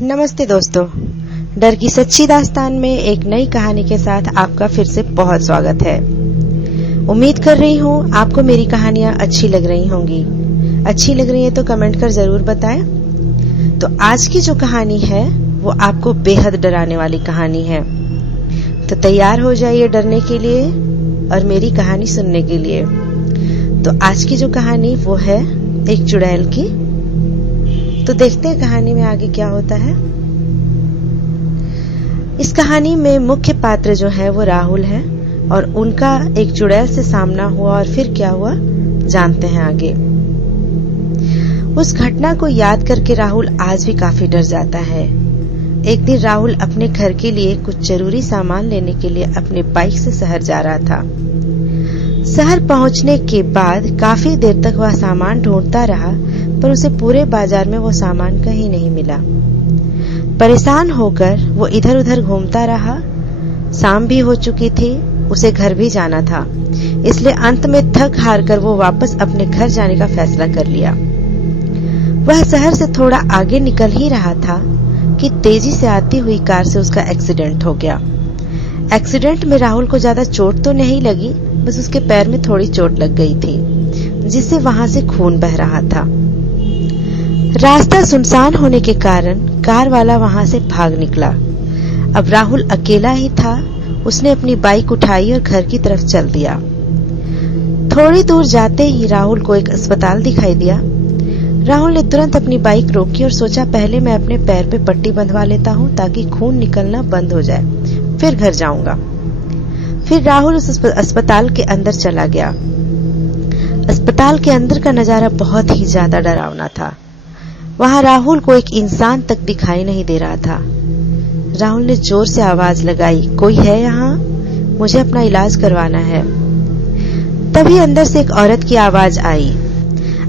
नमस्ते दोस्तों, डर की सच्ची दास्तान में एक नई कहानी के साथ आपका फिर से बहुत स्वागत है। उम्मीद कर रही हूँ आपको मेरी कहानियां अच्छी लग रही होंगी। अच्छी लग रही है तो कमेंट कर जरूर बताएं। तो आज की जो कहानी है वो आपको बेहद डराने वाली कहानी है, तो तैयार हो जाइए डरने के लिए और मेरी कहानी सुनने के लिए। तो आज की जो कहानी वो है एक चुड़ैल की। तो देखते हैं कहानी में आगे क्या होता है। इस कहानी में मुख्य पात्र जो है वो राहुल है और उनका एक चुड़ैल से सामना हुआ और फिर क्या हुआ जानते हैं आगे। उस घटना को याद करके राहुल आज भी काफी डर जाता है। एक दिन राहुल अपने घर के लिए कुछ जरूरी सामान लेने के लिए अपने बाइक से शहर जा रहा था। शहर पहुंचने के बाद काफी देर तक वह सामान ढूंढता रहा, पर उसे पूरे बाजार में वो सामान कहीं नहीं मिला। परेशान होकर वो इधर उधर घूमता रहा। शाम भी हो चुकी थी, उसे घर भी जाना था, इसलिए अंत में थक हार कर वो वापस अपने घर जाने का फैसला कर लिया। वह शहर से थोड़ा आगे निकल ही रहा था कि तेजी से आती हुई कार से उसका एक्सीडेंट हो गया। एक्सीडेंट में राहुल को ज्यादा चोट तो नहीं लगी, बस उसके पैर में थोड़ी चोट लग गई थी, जिससे वहां से खून बह रहा था। रास्ता सुनसान होने के कारण कार वाला वहां से भाग निकला। अब राहुल अकेला ही था। उसने अपनी बाइक उठाई और घर की तरफ चल दिया। थोड़ी दूर जाते ही राहुल को एक अस्पताल दिखाई दिया। राहुल ने तुरंत अपनी बाइक रोकी और सोचा पहले मैं अपने पैर पे पट्टी बंधवा लेता हूँ ताकि खून निकलना बंद हो जाए, फिर घर जाऊंगा। फिर राहुल उस अस्पताल के अंदर चला गया। अस्पताल के अंदर का नजारा बहुत ही ज्यादा डरावना था। वहां राहुल को एक इंसान तक दिखाई नहीं दे रहा था। राहुल ने जोर से आवाज लगाई, कोई है यहाँ? मुझे अपना इलाज करवाना है। तभी अंदर से एक औरत की आवाज आई,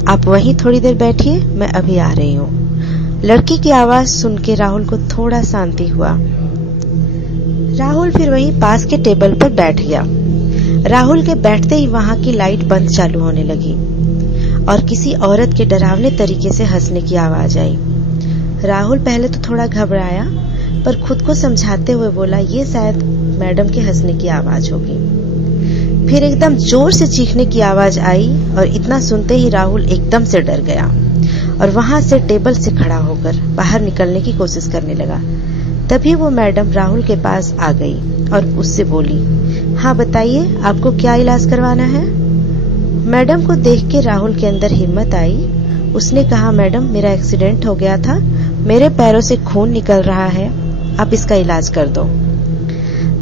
आप वहीं थोड़ी देर बैठिए, मैं अभी आ रही हूँ। लड़की की आवाज सुन के राहुल को थोड़ा शांति हुआ। राहुल फिर वहीं पास के टेबल पर बैठ गया। राहुल के बैठते ही वहां की लाइट बंद चालू होने लगी और किसी औरत के डरावने तरीके से हंसने की आवाज आई। राहुल पहले तो थोड़ा घबराया, पर खुद को समझाते हुए बोला ये शायद मैडम के हंसने की आवाज होगी। फिर एकदम जोर से चीखने की आवाज आई और इतना सुनते ही राहुल एकदम से डर गया और वहां से टेबल से खड़ा होकर बाहर निकलने की कोशिश करने लगा। तभी वो मैडम राहुल के पास आ गई और उससे बोली, हाँ बताइए आपको क्या इलाज करवाना है? मैडम को देख के राहुल के अंदर हिम्मत आई। उसने कहा, मैडम मेरा एक्सीडेंट हो गया था, मेरे पैरों से खून निकल रहा है, आप इसका इलाज कर दो।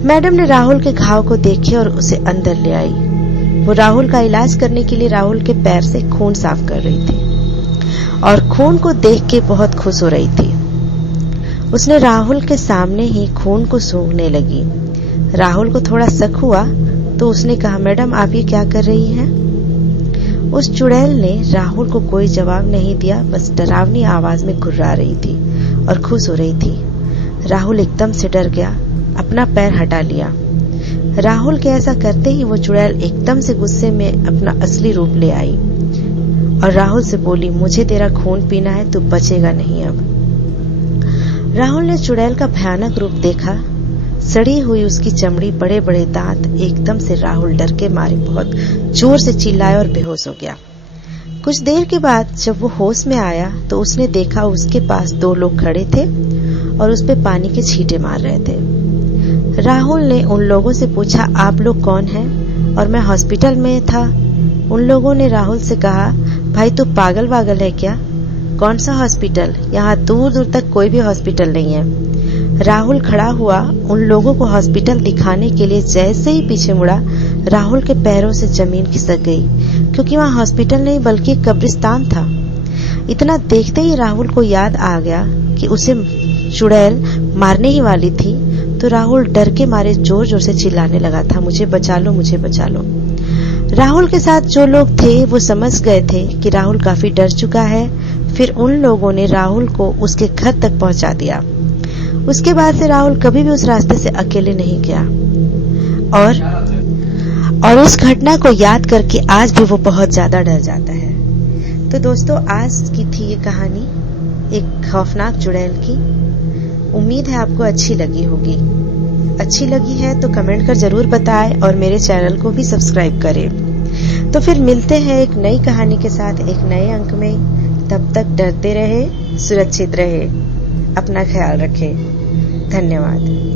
मैडम ने राहुल के घाव को देखे और उसे अंदर ले आई। वो राहुल का इलाज करने के लिए राहुल के पैर से खून साफ कर रही थी और खून को देख के बहुत खुश हो रही थी। उसने राहुल के सामने ही खून को सूंघने लगी। राहुल को थोड़ा शक हुआ तो उसने कहा, मैडम आप ये क्या कर रही हैं? उस चुड़ैल ने राहुल को कोई जवाब नहीं दिया, बस डरावनी आवाज में घुर्रा रही थी और खुश हो रही थी। राहुल एकदम से डर गया, अपना पैर हटा लिया। राहुल के ऐसा करते ही वो चुड़ैल एकदम से गुस्से में अपना असली रूप ले आई और राहुल से बोली, मुझे तेरा खून पीना है, तू बचेगा नहीं अब। राहुल ने चुड़ैल का भयानक रूप देखा। सड़ी हुई उसकी चमड़ी, बड़े बड़े दांत। एकदम से राहुल डर के मारे बहुत जोर से चिल्लाया और बेहोश हो गया। कुछ देर के बाद जब वो होश में आया तो उसने देखा उसके पास दो लोग खड़े थे और उस पे पानी के छींटे मार रहे थे। राहुल ने उन लोगों से पूछा, आप लोग कौन हैं? और मैं हॉस्पिटल में था। उन लोगों ने राहुल से कहा, भाई तू पागल वागल है क्या? कौन सा हॉस्पिटल? यहाँ दूर दूर तक कोई भी हॉस्पिटल नहीं है। राहुल खड़ा हुआ, उन लोगों को हॉस्पिटल दिखाने के लिए जैसे ही पीछे मुड़ा, राहुल के पैरों से जमीन खिसक गई, क्योंकि वहाँ हॉस्पिटल नहीं बल्कि एक कब्रिस्तान था। इतना देखते ही राहुल को याद आ गया कि उसे चुड़ैल मारने ही वाली थी, तो राहुल डर के मारे जोर जोर से चिल्लाने लगा था, मुझे बचा लो, मुझे बचा लो। राहुल के साथ जो लोग थे वो समझ गए थे कि राहुल काफी डर चुका है। फिर उन लोगों ने राहुल को उसके घर तक पहुंचा दिया। उसके बाद से राहुल कभी भी उस रास्ते से अकेले नहीं गया और उस घटना को याद करके आज भी वो बहुत ज्यादा डर जाता है। तो दोस्तों आज की थी ये कहानी। एक खौफनाक चुड़ैल की। उम्मीद है आपको अच्छी लगी होगी। अच्छी लगी है तो कमेंट कर जरूर बताएं और मेरे चैनल को भी सब्सक्राइब करें। तो फिर मिलते हैं एक नई कहानी के साथ एक नए अंक में। तब तक डरते रहे, सुरक्षित रहे, अपना ख्याल रखें। धन्यवाद।